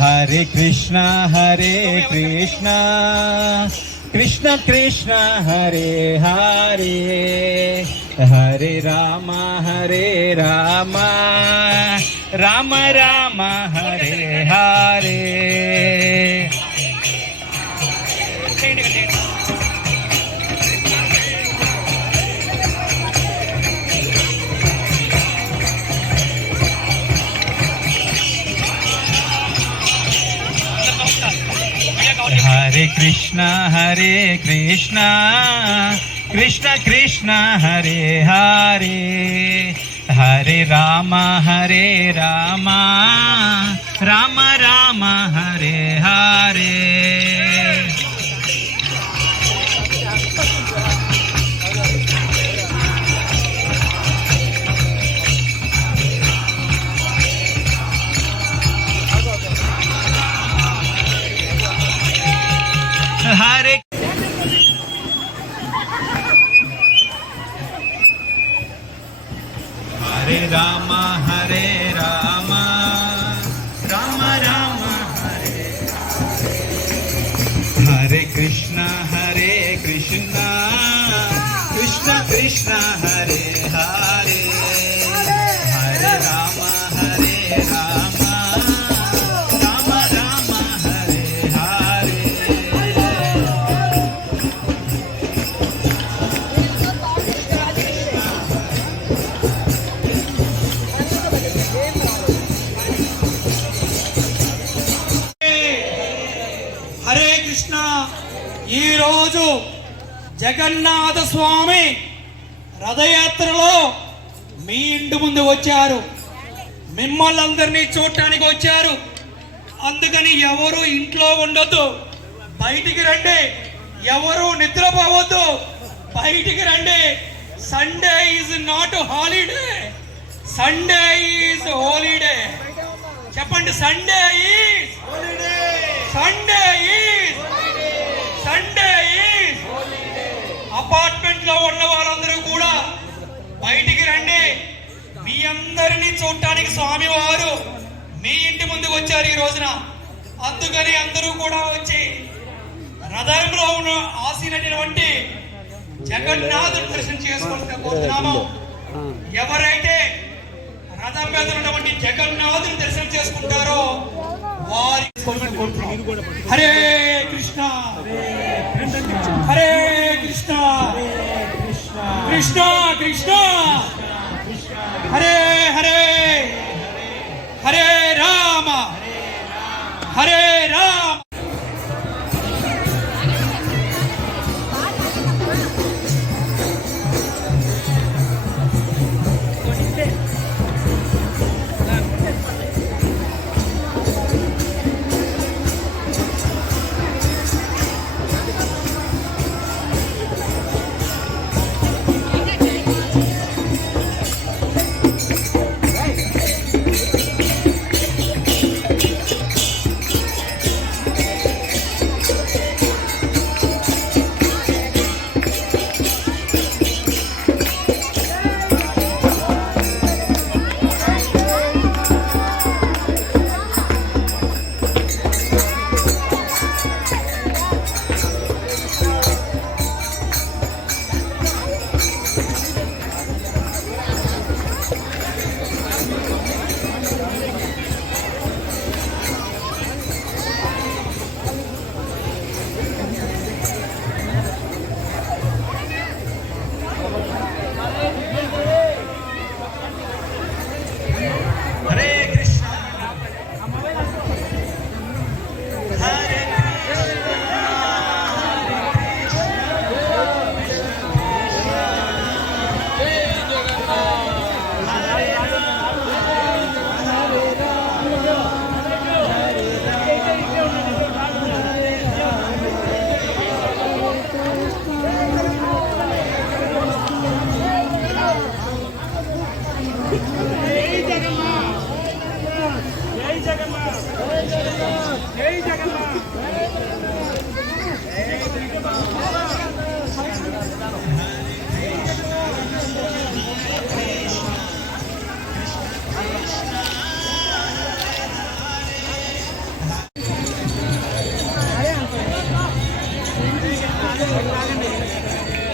Hare Krishna, Krishna Krishna, Hare Hare, Hare Rama, Rama Rama, Hare Hare. Hare Krishna, Krishna Krishna, Hare Hare, Hare Rama, Rama Rama, Hare Hare. Hare Hare Rama, Rama Rama, Hare Hare Krishna, Krishna Krishna, Hare Hare, Hare Rama, Rama Rama, Hare Hare. Hare Krishna. ఈరోజు జగన్నాథ స్వామి రథయాత్రలో మీ ఇంటి ముందు వచ్చారు. మిమ్మల్ని అందరినీ చూడటానికి వచ్చారు. అందుకని ఎవరు ఇంట్లో ఉండొద్దు, బయటికి రండి. ఎవరు నిద్రపోవద్దు, బయటికి రండి. Sunday is not holiday, Sunday is holiday. చెప్పండి, Sunday is holiday, Sunday is Sunday is. Apartment లో ఉన్న వాళ్ళందరూ కూడా బయటికి రండి. మీ అందరినీ చూడటానికి స్వామి వారు మీ ఇంటి ముందుకు వచ్చారు ఈ రోజున. అందుకని అందరూ కూడా వచ్చి రథంలో ఉన్న ఆసీనటువంటి జగన్నాథుని దర్శనం చేసుకోవాలని కోరుతున్నాము. ఎవరైతే రథం మీద ఉన్నటువంటి జగన్నాథుని దర్శనం చేసుకుంటారో వారి హరే కృష్ణ, హరే కృష్ణ, కృష్ణ కృష్ణ, హరే హరే, హరే రామ, హరే రామ.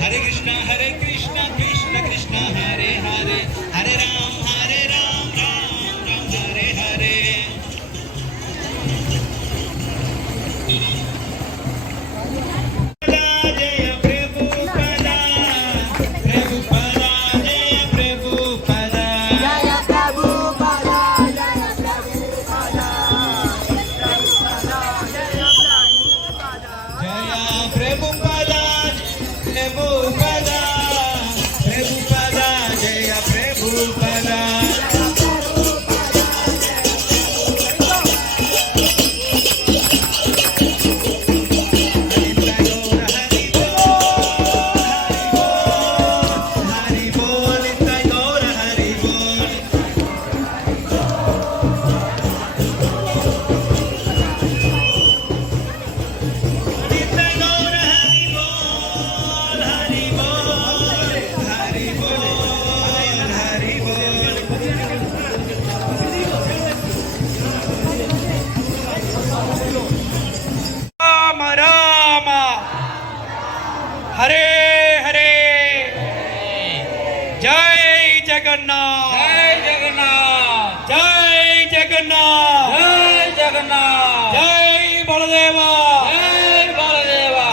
హరే కృష్ణ కృష్ణ కృష్ణ హరే హరే హరే రామ్ రామ్ రామ్ హరే హరే జయ ప్రభుపద ప్రభుపద జయ ప్రభుపద జయ ప్రభుపద ప్రభుపద ప్రభుపద జయ ప్రభుపద హరి బోల్ నిత్య గౌర హరి బోల్ నిత్య గౌర హరి బోల్ హరి బోల్ హరి బోల్ హరి బోల్ రామ రామ హరే హరే జై జగన్నాథ్ జై జగన్నాథ్ జై బలదేవా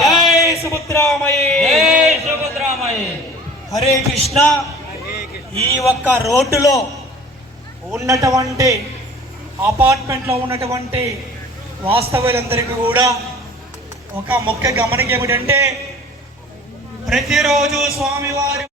జై సుభద్రామయ్య హరే కృష్ణ. ఈ ఒక్క రోడ్డులో ఉన్నటువంటి అపార్ట్మెంట్లో ఉన్నటువంటి వాస్తవ్యులందరికీ కూడా ఒక ముఖ్య గమనిక ఏమిటంటే ప్రతిరోజు స్వామివారి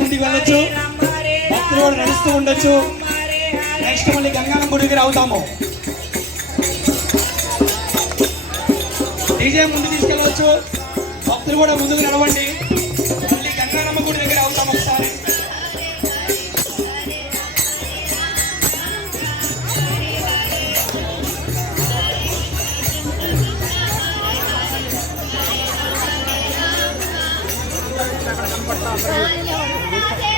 ముందుకు వెళ్ళొచ్చు, భక్తులు కూడా నడుస్తూ ఉండొచ్చు. నెక్స్ట్ మళ్ళీ గంగానం గుడి దగ్గర అవుతాము. డీజే ముందు తీసుకెళ్ళవచ్చు, భక్తులు కూడా ముందుకు నడవండి. మళ్ళీ గంగానమ్మ గుడి దగ్గర అవుతాము ఒకసారి. Hare